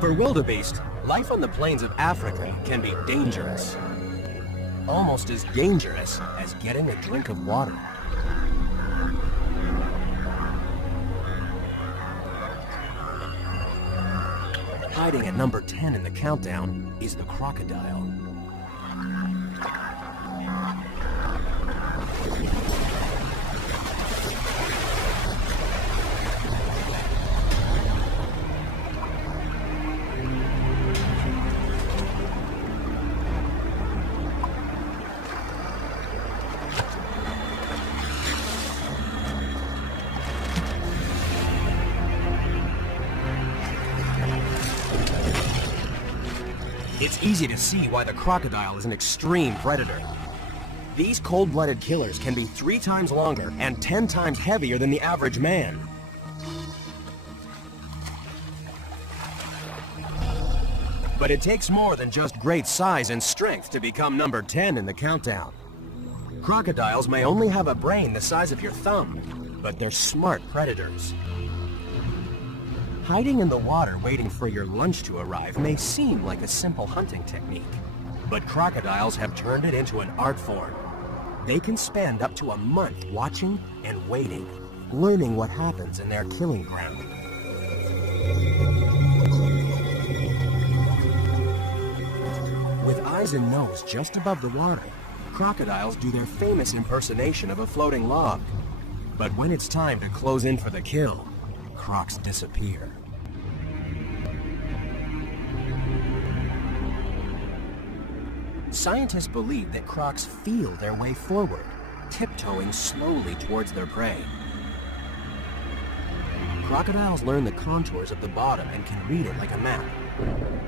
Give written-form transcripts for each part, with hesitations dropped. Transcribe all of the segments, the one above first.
For wildebeest, life on the plains of Africa can be dangerous. Almost as dangerous as getting a drink of water. Hiding at number 10 in the countdown is the crocodile. It's easy to see why the crocodile is an extreme predator. These cold-blooded killers can be 3 times longer and 10 times heavier than the average man. But it takes more than just great size and strength to become number 10 in the countdown. Crocodiles may only have a brain the size of your thumb, but they're smart predators. Hiding in the water waiting for your lunch to arrive may seem like a simple hunting technique, but crocodiles have turned it into an art form. They can spend up to a month watching and waiting, learning what happens in their killing ground. With eyes and nose just above the water, crocodiles do their famous impersonation of a floating log. But when it's time to close in for the kill, crocs disappear. Scientists believe that crocs feel their way forward, tiptoeing slowly towards their prey. Crocodiles learn the contours of the bottom and can read it like a map,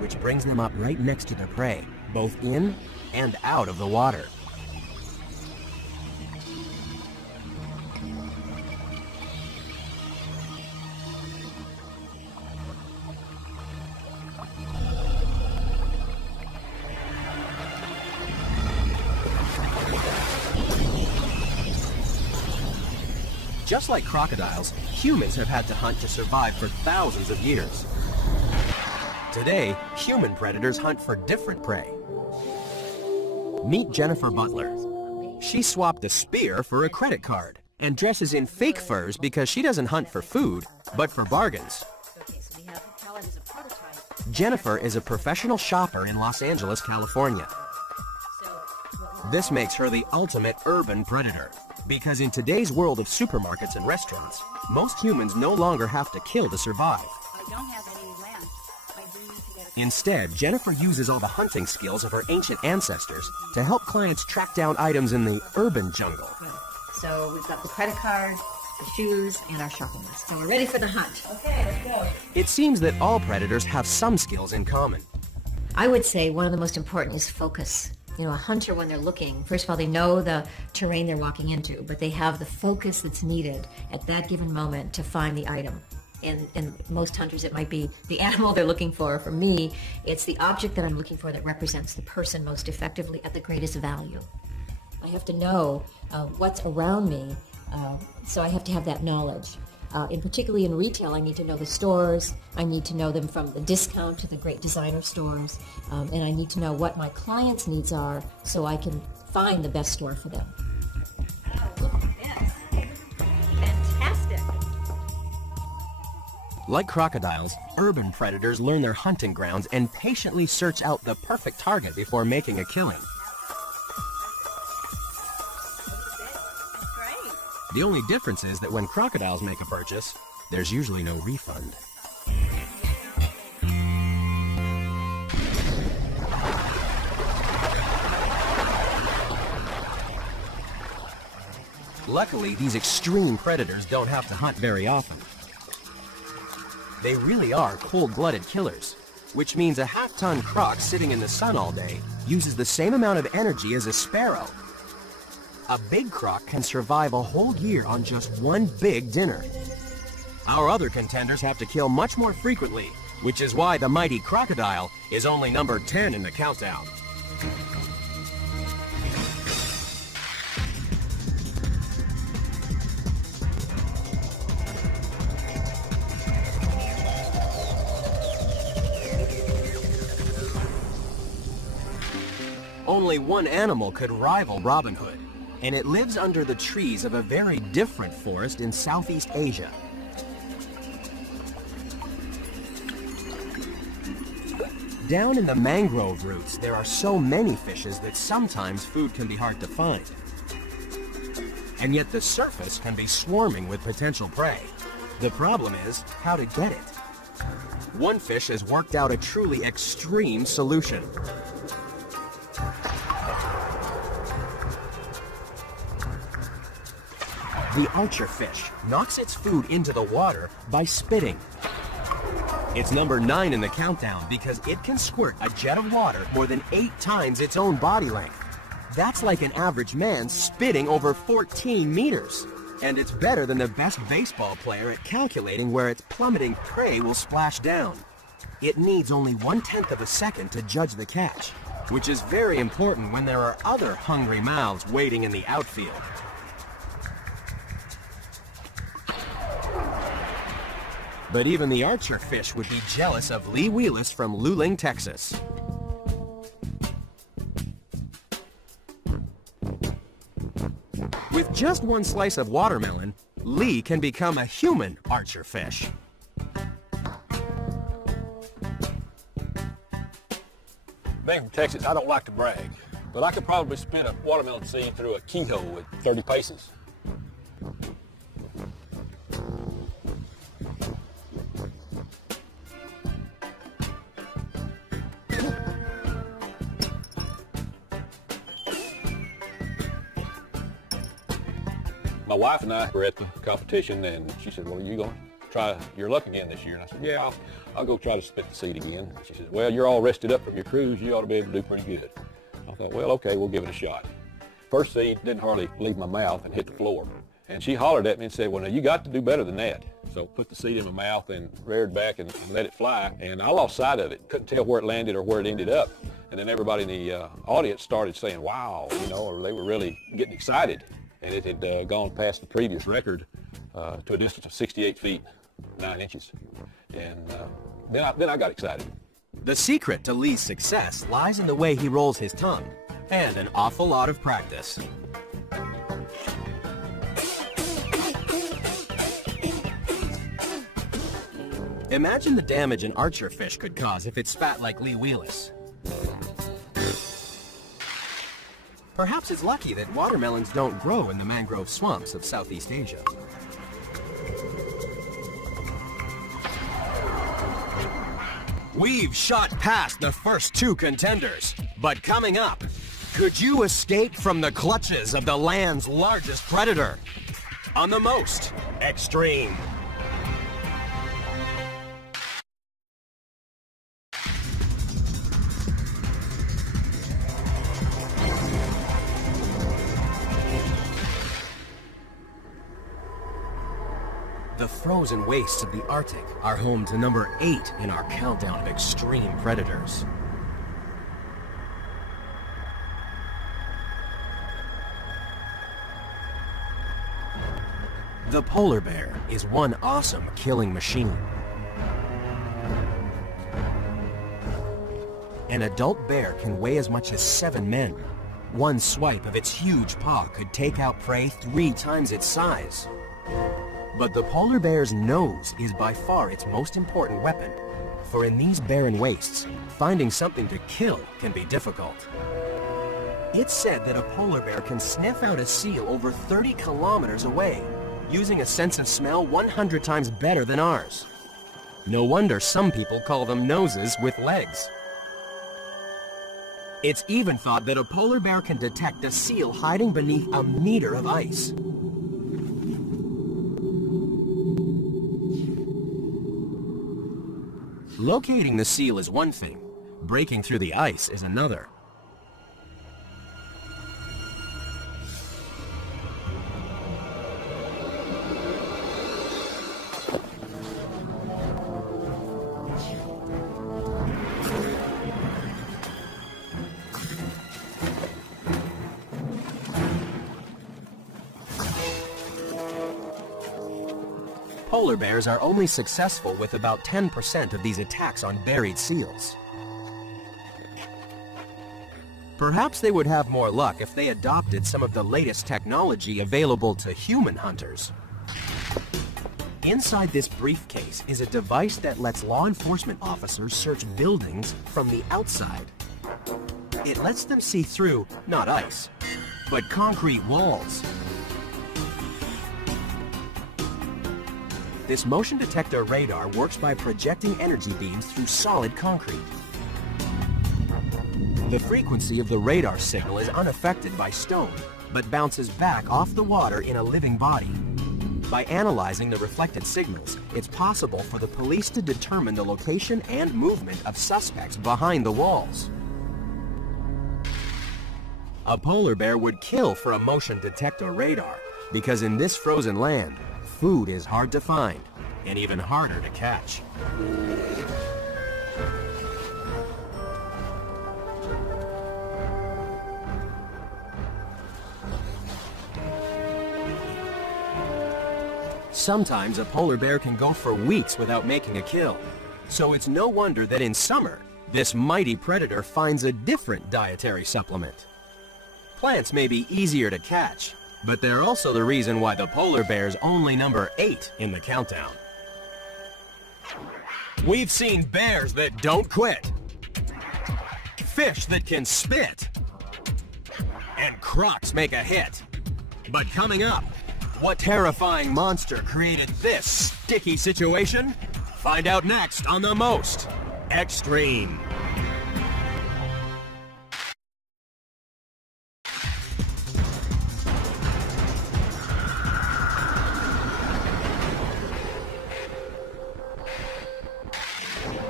which brings them up right next to their prey, both in and out of the water. Just like crocodiles, humans have had to hunt to survive for thousands of years. Today, human predators hunt for different prey. Meet Jennifer Butler. She swapped a spear for a credit card and dresses in fake furs because she doesn't hunt for food, but for bargains. Jennifer is a professional shopper in Los Angeles, California. This makes her the ultimate urban predator. Because in today's world of supermarkets and restaurants, most humans no longer have to kill to survive. I don't have any land. I do need to get it. Instead, Jennifer uses all the hunting skills of her ancient ancestors to help clients track down items in the urban jungle. So we've got the credit card, the shoes, and our shopping list. So we're ready for the hunt. Okay, let's go. It seems that all predators have some skills in common. I would say one of the most important is focus. You know, a hunter, when they're looking, first of all, they know the terrain they're walking into, but they have the focus that's needed at that given moment to find the item. And most hunters, it might be the animal they're looking for. For me, it's the object that I'm looking for that represents the person most effectively at the greatest value. I have to know what's around me, so I have to have that knowledge. Particularly in retail, I need to know the stores. I need to know them from the discount to the great designer stores. And I need to know what my clients' needs are so I can find the best store for them. Oh, look at this. Fantastic. Like crocodiles, urban predators learn their hunting grounds and patiently search out the perfect target before making a killing. The only difference is that when crocodiles make a purchase, there's usually no refund. Luckily, these extreme predators don't have to hunt very often. They really are cold-blooded killers, which means a half-ton croc sitting in the sun all day uses the same amount of energy as a sparrow. A big croc can survive a whole year on just one big dinner. Our other contenders have to kill much more frequently, which is why the mighty crocodile is only number 10 in the countdown. only one animal could rival Robin Hood, and it lives under the trees of a very different forest in Southeast Asia. Down in the mangrove roots, there are so many fishes that sometimes food can be hard to find. And yet the surface can be swarming with potential prey. The problem is how to get it. One fish has worked out a truly extreme solution. The archer fish knocks its food into the water by spitting. It's number 9 in the countdown because it can squirt a jet of water more than 8 times its own body length. That's like an average man spitting over 14 meters. And it's better than the best baseball player at calculating where its plummeting prey will splash down. It needs only 1/10 of a second to judge the catch, which is very important when there are other hungry mouths waiting in the outfield. But even the archer fish would be jealous of Lee Wheelis from Luling, Texas. With just one slice of watermelon, Lee can become a human archer fish. Being from Texas, I don't like to brag, but I could probably spin a watermelon seed through a keyhole at 30 paces. My wife and I were at the competition, and she said, well, you going to try your luck again this year? And I said, yeah, I'll go try to spit the seed again. She said, well, you're all rested up from your cruise. You ought to be able to do pretty good. I thought, well, okay, we'll give it a shot. First seed didn't hardly leave my mouth and hit the floor. And she hollered at me and said, well, now you got to do better than that. So put the seed in my mouth and reared back and let it fly. And I lost sight of it. Couldn't tell where it landed or where it ended up. And then everybody in the audience started saying, wow, you know, or they were really getting excited. And it had gone past the previous record to a distance of 68 feet, 9 inches. And then I got excited. The secret to Lee's success lies in the way he rolls his tongue, and an awful lot of practice. Imagine the damage an archer fish could cause if it spat like Lee Wheelis. Perhaps it's lucky that watermelons don't grow in the mangrove swamps of Southeast Asia. We've shot past the first 2 contenders, but coming up, could you escape from the clutches of the land's largest predator on the most extreme? The frozen wastes of the Arctic are home to number 8 in our countdown of extreme predators. The polar bear is one awesome killing machine. An adult bear can weigh as much as 7 men. One swipe of its huge paw could take out prey 3 times its size. But the polar bear's nose is by far its most important weapon, for in these barren wastes, finding something to kill can be difficult. It's said that a polar bear can sniff out a seal over 30 kilometers away, using a sense of smell 100 times better than ours. No wonder some people call them noses with legs. It's even thought that a polar bear can detect a seal hiding beneath a meter of ice. Locating the seal is one thing, breaking through the ice is another. Polar bears are only successful with about 10% of these attacks on buried seals. Perhaps they would have more luck if they adopted some of the latest technology available to human hunters. Inside this briefcase is a device that lets law enforcement officers search buildings from the outside. It lets them see through, not ice, but concrete walls. This motion detector radar works by projecting energy beams through solid concrete. The frequency of the radar signal is unaffected by stone, but bounces back off the water in a living body. By analyzing the reflected signals, it's possible for the police to determine the location and movement of suspects behind the walls. A polar bear would kill for a motion detector radar, because in this frozen land, food is hard to find and even harder to catch. Sometimes a polar bear can go for weeks without making a kill, so it's no wonder that in summer, this mighty predator finds a different dietary supplement. Plants may be easier to catch, but they're also the reason why the polar bear's only number 8 in the countdown. We've seen bears that don't quit, fish that can spit, and crocs make a hit. But coming up, what terrifying monster created this sticky situation? Find out next on The Most Extreme.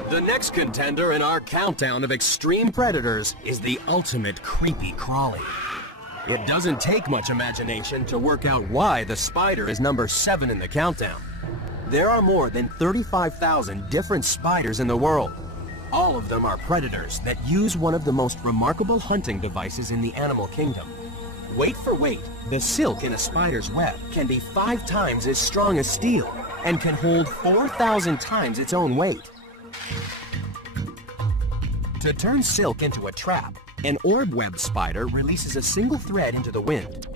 The next contender in our countdown of extreme predators is the ultimate creepy crawly. It doesn't take much imagination to work out why the spider is number 7 in the countdown. There are more than 35,000 different spiders in the world. All of them are predators that use one of the most remarkable hunting devices in the animal kingdom. Weight for weight, the silk in a spider's web can be 5 times as strong as steel and can hold 4,000 times its own weight. To turn silk into a trap, an orb web spider releases a single thread into the wind.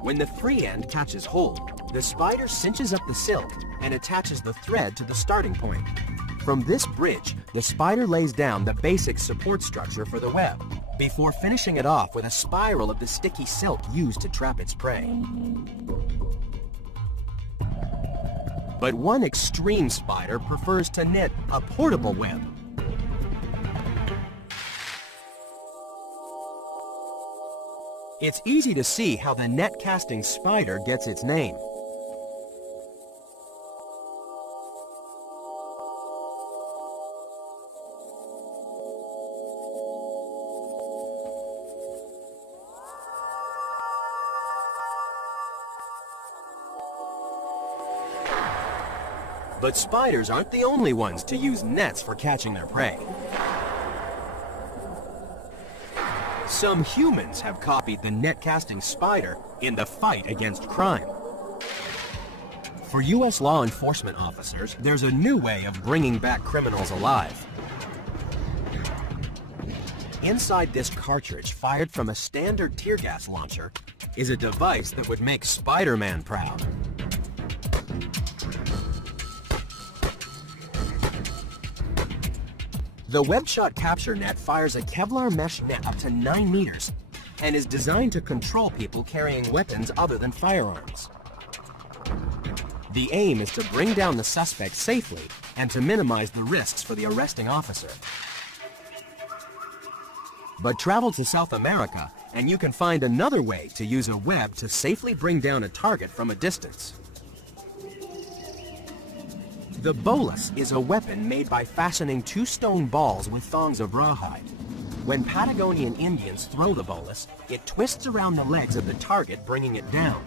When the free end catches hold, the spider cinches up the silk and attaches the thread to the starting point. From this bridge, the spider lays down the basic support structure for the web, before finishing it off with a spiral of the sticky silk used to trap its prey. But one extreme spider prefers to knit a portable web. It's easy to see how the net-casting spider gets its name. But spiders aren't the only ones to use nets for catching their prey. Some humans have copied the net-casting spider in the fight against crime. For U.S. law enforcement officers, there's a new way of bringing back criminals alive. Inside this cartridge, fired from a standard tear gas launcher, is a device that would make Spider-Man proud. The web-shot capture net fires a Kevlar mesh net up to 9 meters and is designed to control people carrying weapons other than firearms. The aim is to bring down the suspect safely and to minimize the risks for the arresting officer. But travel to South America and you can find another way to use a web to safely bring down a target from a distance. The bolus is a weapon made by fastening 2 stone balls with thongs of rawhide. When Patagonian Indians throw the bolus, it twists around the legs of the target, bringing it down.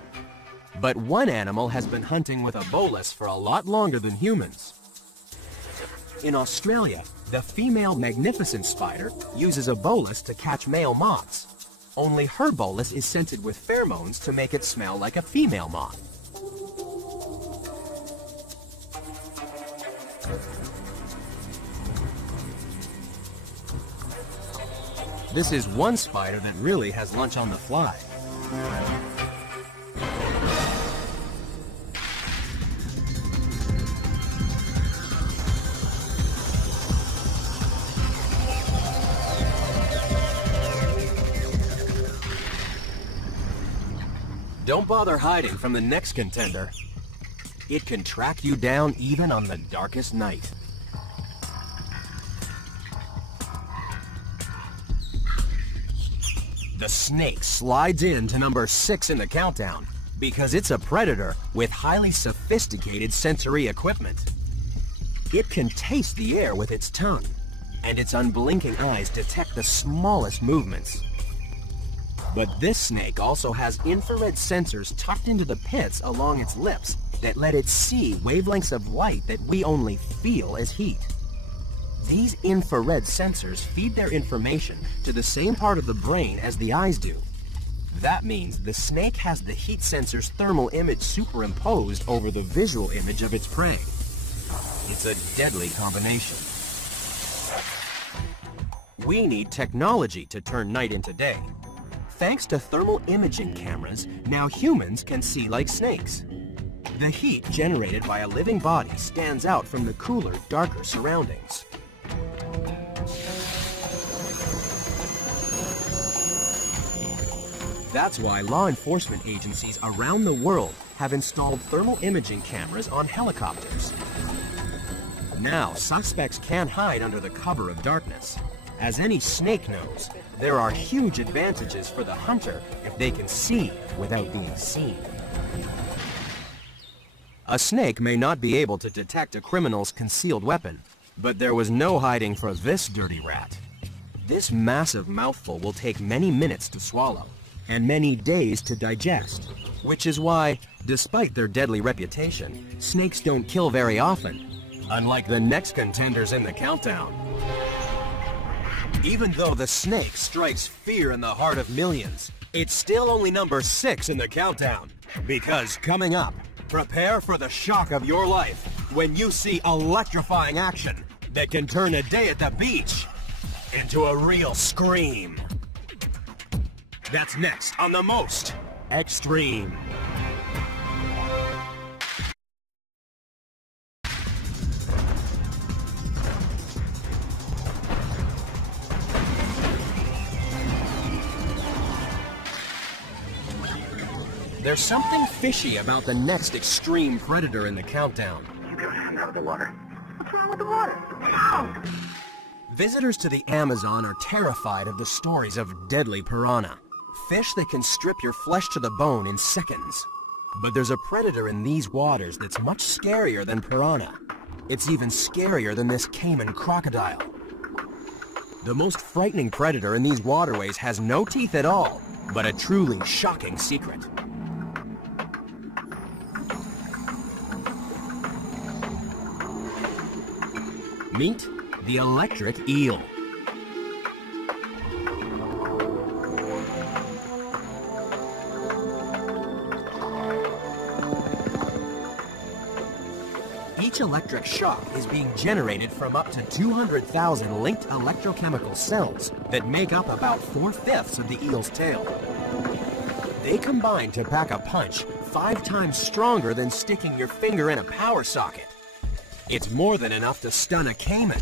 But one animal has been hunting with a bolus for a lot longer than humans. In Australia, the female magnificent spider uses a bolus to catch male moths. Only her bolus is scented with pheromones to make it smell like a female moth. This is one spider that really has lunch on the fly. Don't bother hiding from the next contender. It can track you down even on the darkest night. The snake slides in to number 6 in the countdown because it's a predator with highly sophisticated sensory equipment. It can taste the air with its tongue, and its unblinking eyes detect the smallest movements. But this snake also has infrared sensors tucked into the pits along its lips that let it see wavelengths of light that we only feel as heat. These infrared sensors feed their information to the same part of the brain as the eyes do. That means the snake has the heat sensor's thermal image superimposed over the visual image of its prey. It's a deadly combination. We need technology to turn night into day. Thanks to thermal imaging cameras, now humans can see like snakes. The heat generated by a living body stands out from the cooler, darker surroundings. That's why law enforcement agencies around the world have installed thermal imaging cameras on helicopters. Now, suspects can't hide under the cover of darkness. As any snake knows, there are huge advantages for the hunter if they can see without being seen. A snake may not be able to detect a criminal's concealed weapon, but there was no hiding for this dirty rat. This massive mouthful will take many minutes to swallow, and many days to digest, which is why, despite their deadly reputation, snakes don't kill very often, unlike the next contenders in the countdown. Even though the snake strikes fear in the heart of millions, it's still only number 6 in the countdown. Because coming up, prepare for the shock of your life when you see electrifying action that can turn a day at the beach into a real scream. That's next on The Most Extreme. There's something fishy about the next extreme predator in the countdown. Keep your hand out of the water. What's wrong with the water? Ow! Visitors to the Amazon are terrified of the stories of deadly piranha, fish that can strip your flesh to the bone in seconds. But there's a predator in these waters that's much scarier than piranha. It's even scarier than this Cayman crocodile. The most frightening predator in these waterways has no teeth at all, but a truly shocking secret. Meet the electric eel. Each electric shock is being generated from up to 200,000 linked electrochemical cells that make up about 4/5 of the eel's tail. They combine to pack a punch 5 times stronger than sticking your finger in a power socket. It's more than enough to stun a caiman.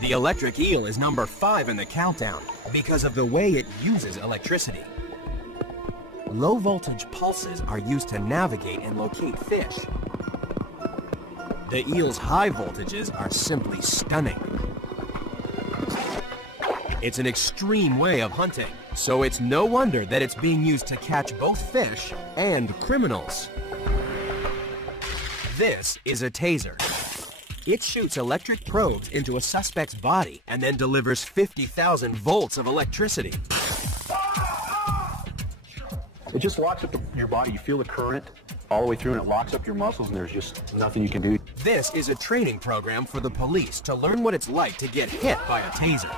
The electric eel is number 5 in the countdown because of the way it uses electricity. Low voltage pulses are used to navigate and locate fish. The eel's high voltages are simply stunning. It's an extreme way of hunting, so it's no wonder that it's being used to catch both fish and criminals. This is a taser. It shoots electric probes into a suspect's body and then delivers 50,000 volts of electricity. It just locks up your body. You feel the current all the way through, and it locks up your muscles, and there's just nothing you can do. This is a training program for the police to learn what it's like to get hit by a taser.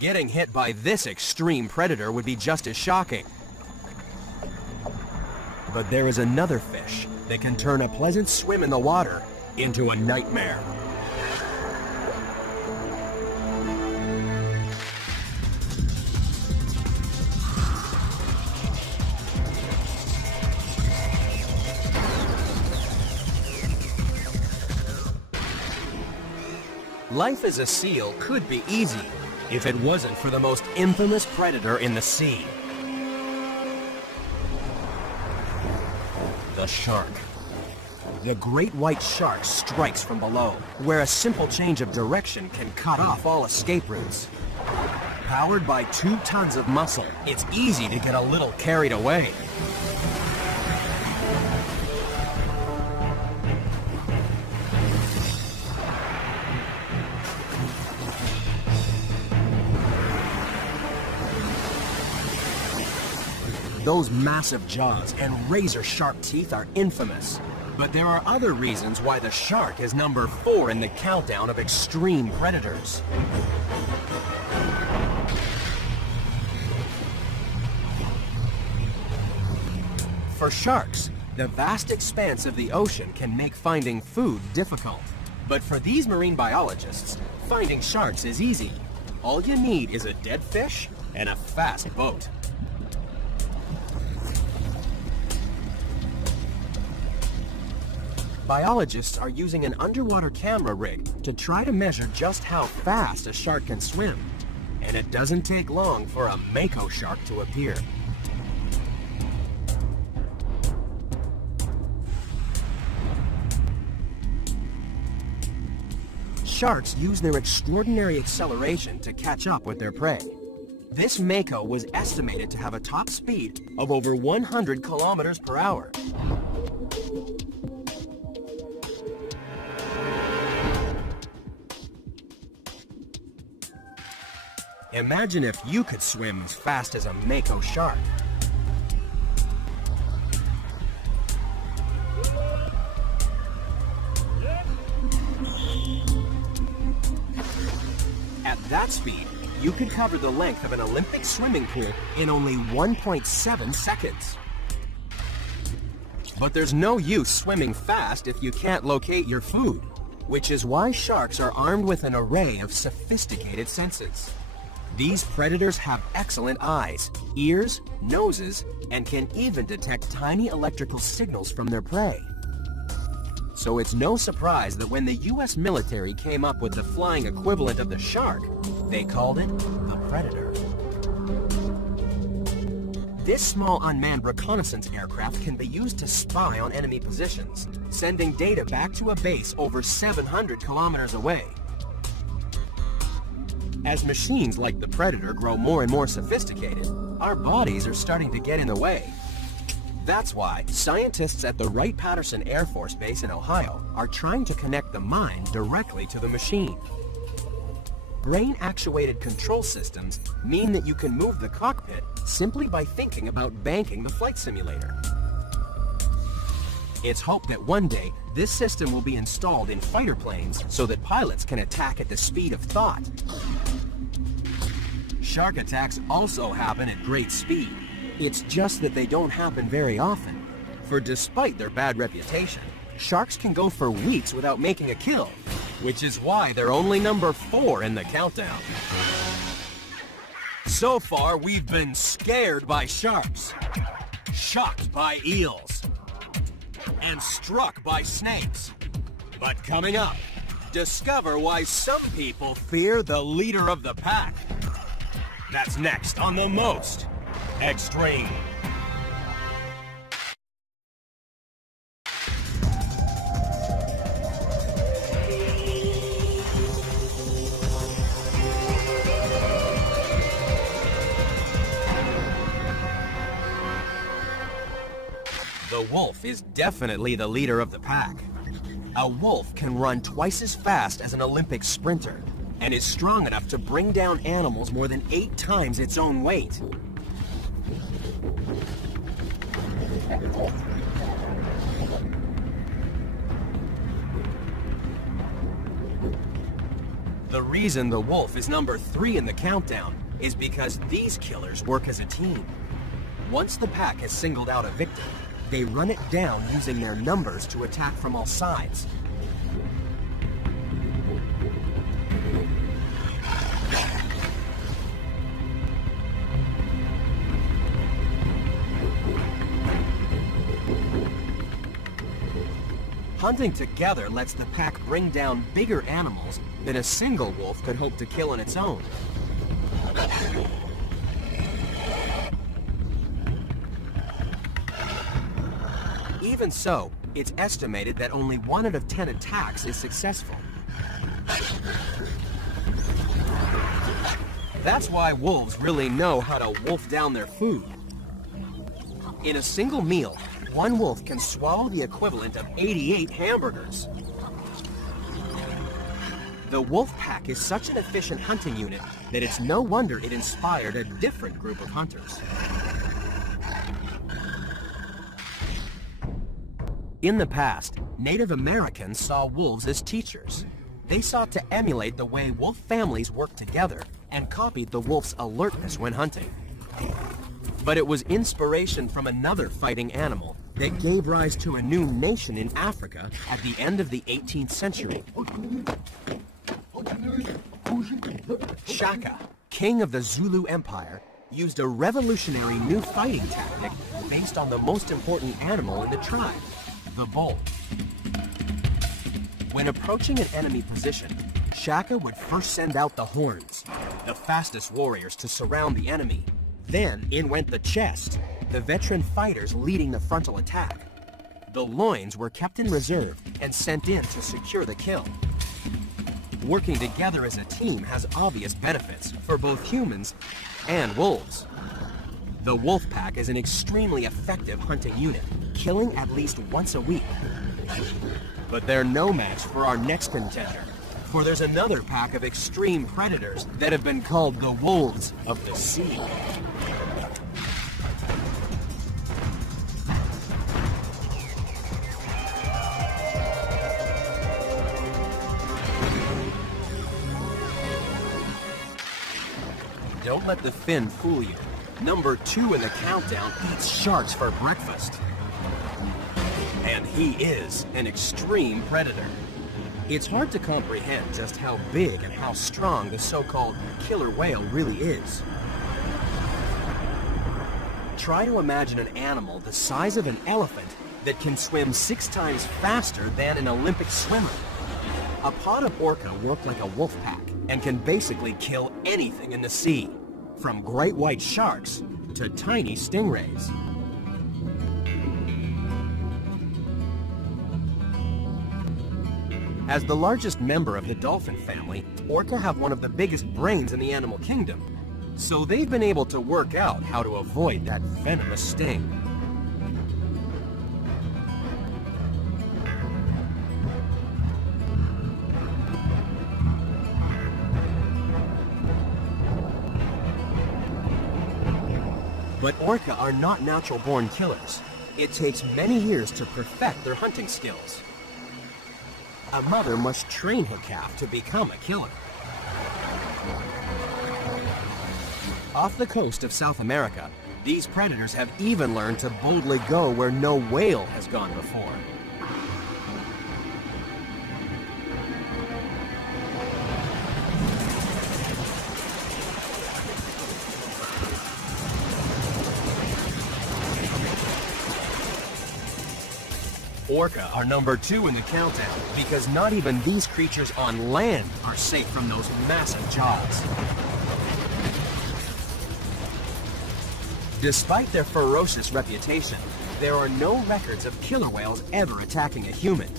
Getting hit by this extreme predator would be just as shocking. But there is another fish that can turn a pleasant swim in the water into a nightmare. Life as a seal could be easy if it wasn't for the most infamous predator in the sea. The shark. The great white shark strikes from below, where a simple change of direction can cut off all escape routes. Powered by 2 tons of muscle, it's easy to get a little carried away. Those massive jaws and razor-sharp teeth are infamous. But there are other reasons why the shark is number 4 in the countdown of extreme predators. For sharks, the vast expanse of the ocean can make finding food difficult. But for these marine biologists, finding sharks is easy. All you need is a dead fish and a fast boat. Biologists are using an underwater camera rig to try to measure just how fast a shark can swim. And it doesn't take long for a mako shark to appear. Sharks use their extraordinary acceleration to catch up with their prey. This mako was estimated to have a top speed of over 100 kilometers per hour. Imagine if you could swim as fast as a mako shark. At that speed, you could cover the length of an Olympic swimming pool in only 1.7 seconds. But there's no use swimming fast if you can't locate your food, which is why sharks are armed with an array of sophisticated senses. These predators have excellent eyes, ears, noses, and can even detect tiny electrical signals from their prey. So it's no surprise that when the US military came up with the flying equivalent of the shark, they called it the Predator. This small unmanned reconnaissance aircraft can be used to spy on enemy positions, sending data back to a base over 700 kilometers away. As machines like the Predator grow more and more sophisticated, our bodies are starting to get in the way. That's why scientists at the Wright-Patterson Air Force Base in Ohio are trying to connect the mind directly to the machine. Brain-actuated control systems mean that you can move the cockpit simply by thinking about banking the flight simulator. It's hoped that one day this system will be installed in fighter planes so that pilots can attack at the speed of thought. Shark attacks also happen at great speed. It's just that they don't happen very often. For despite their bad reputation, sharks can go for weeks without making a kill, which is why they're only number 4 in the countdown. So far, we've been scared by sharks, shocked by eels, and struck by snakes. But coming up, discover why some people fear the leader of the pack. That's next on The Most Extreme. The wolf is definitely the leader of the pack. A wolf can run twice as fast as an Olympic sprinter and is strong enough to bring down animals more than 8 times its own weight. The reason the wolf is number 3 in the countdown is because these killers work as a team. Once the pack has singled out a victim, they run it down using their numbers to attack from all sides. Hunting together lets the pack bring down bigger animals than a single wolf could hope to kill on its own. Even so, it's estimated that only 1 out of 10 attacks is successful. That's why wolves really know how to wolf down their food. In a single meal, one wolf can swallow the equivalent of 88 hamburgers. The wolf pack is such an efficient hunting unit that it's no wonder it inspired a different group of hunters. In the past, Native Americans saw wolves as teachers. They sought to emulate the way wolf families worked together and copied the wolf's alertness when hunting. But it was inspiration from another fighting animal that gave rise to a new nation in Africa at the end of the 18th century. Shaka, king of the Zulu Empire, used a revolutionary new fighting tactic based on the most important animal in the tribe, the bull. When approaching an enemy position, Shaka would first send out the horns, the fastest warriors to surround the enemy. Then in went the chest, the veteran fighters leading the frontal attack. The loins were kept in reserve and sent in to secure the kill. Working together as a team has obvious benefits for both humans and wolves. The wolf pack is an extremely effective hunting unit, killing at least once a week. But they're no match for our next contender, for there's another pack of extreme predators that have been called the wolves of the sea. Don't let the fin fool you. Number 2 in the countdown eats sharks for breakfast. And he is an extreme predator. It's hard to comprehend just how big and how strong the so-called killer whale really is. Try to imagine an animal the size of an elephant that can swim 6 times faster than an Olympic swimmer. A pod of orca work like a wolf pack and can basically kill anything in the sea, from great white sharks to tiny stingrays. As the largest member of the dolphin family, orca have one of the biggest brains in the animal kingdom, so they've been able to work out how to avoid that venomous sting. But orca are not natural-born killers. It takes many years to perfect their hunting skills. A mother must train her calf to become a killer. Off the coast of South America, these predators have even learned to boldly go where no whale has gone before. Orca are number 2 in the countdown because not even these creatures on land are safe from those massive jaws. Despite their ferocious reputation, there are no records of killer whales ever attacking a human.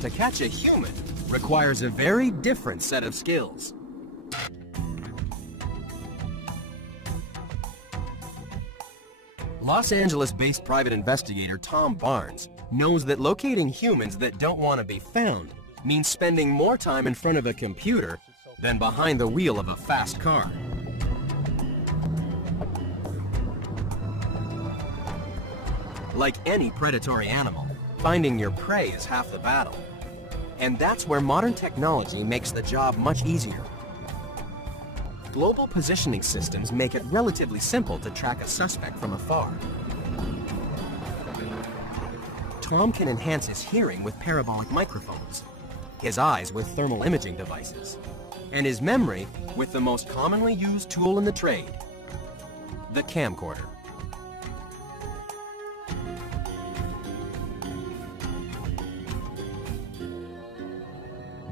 To catch a human requires a very different set of skills. Los Angeles-based private investigator Tom Barnes knows that locating humans that don't want to be found means spending more time in front of a computer than behind the wheel of a fast car. Like any predatory animal, finding your prey is half the battle. And that's where modern technology makes the job much easier. Global positioning systems make it relatively simple to track a suspect from afar. Tom can enhance his hearing with parabolic microphones, his eyes with thermal imaging devices, and his memory with the most commonly used tool in the trade, the camcorder.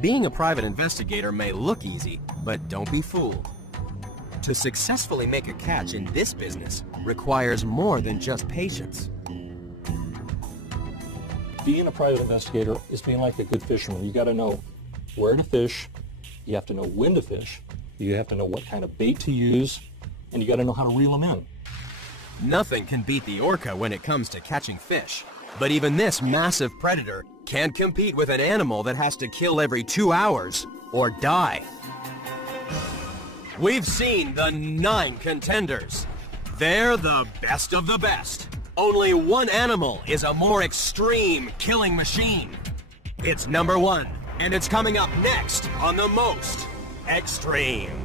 Being a private investigator may look easy, but don't be fooled. To successfully make a catch in this business requires more than just patience. Being a private investigator is being like a good fisherman. You got to know where to fish, you have to know when to fish, you have to know what kind of bait to use, and you got to know how to reel them in. Nothing can beat the orca when it comes to catching fish, but even this massive predator can't compete with an animal that has to kill every 2 hours or die. We've seen the 9 contenders. They're the best of the best. Only one animal is a more extreme killing machine. It's number 1, and it's coming up next on The Most Extreme.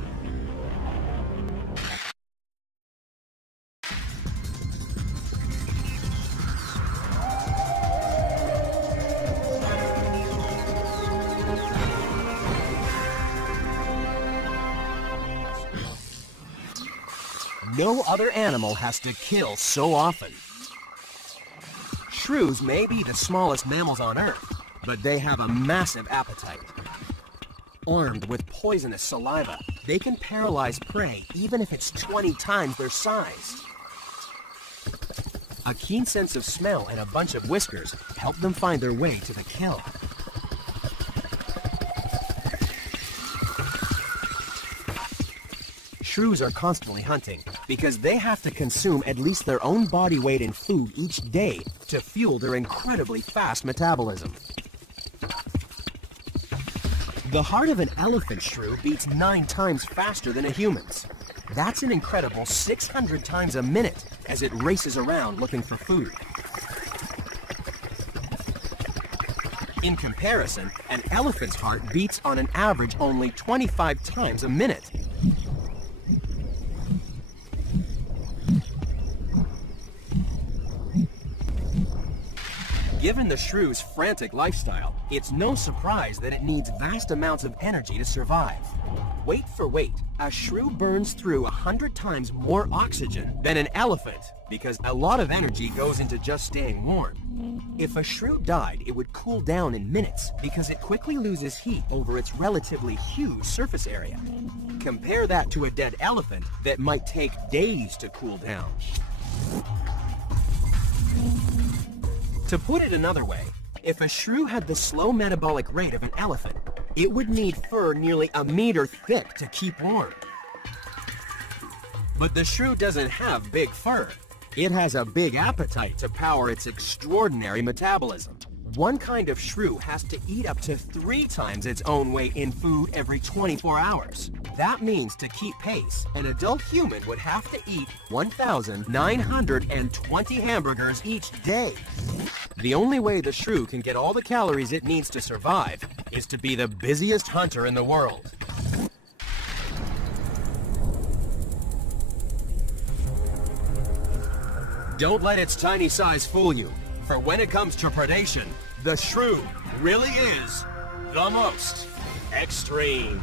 No other animal has to kill so often. Shrews may be the smallest mammals on Earth, but they have a massive appetite. Armed with poisonous saliva, they can paralyze prey even if it's 20 times their size. A keen sense of smell and a bunch of whiskers help them find their way to the kill. Shrews are constantly hunting because they have to consume at least their own body weight in food each day to fuel their incredibly fast metabolism. The heart of an elephant shrew beats 9 times faster than a human's. That's an incredible 600 times a minute as it races around looking for food. In comparison, an elephant's heart beats on an average only 25 times a minute. Given the shrew's frantic lifestyle, it's no surprise that it needs vast amounts of energy to survive. Weight for weight, a shrew burns through 100 times more oxygen than an elephant because a lot of energy goes into just staying warm. If a shrew died, it would cool down in minutes because it quickly loses heat over its relatively huge surface area. Compare that to a dead elephant that might take days to cool down. To put it another way, if a shrew had the slow metabolic rate of an elephant, it would need fur nearly a meter thick to keep warm. But the shrew doesn't have big fur. It has a big appetite to power its extraordinary metabolism. One kind of shrew has to eat up to 3 times its own weight in food every 24 hours. That means to keep pace, an adult human would have to eat 1,920 hamburgers each day. The only way the shrew can get all the calories it needs to survive is to be the busiest hunter in the world. Don't let its tiny size fool you, for when it comes to predation, the shrew really is the most extreme.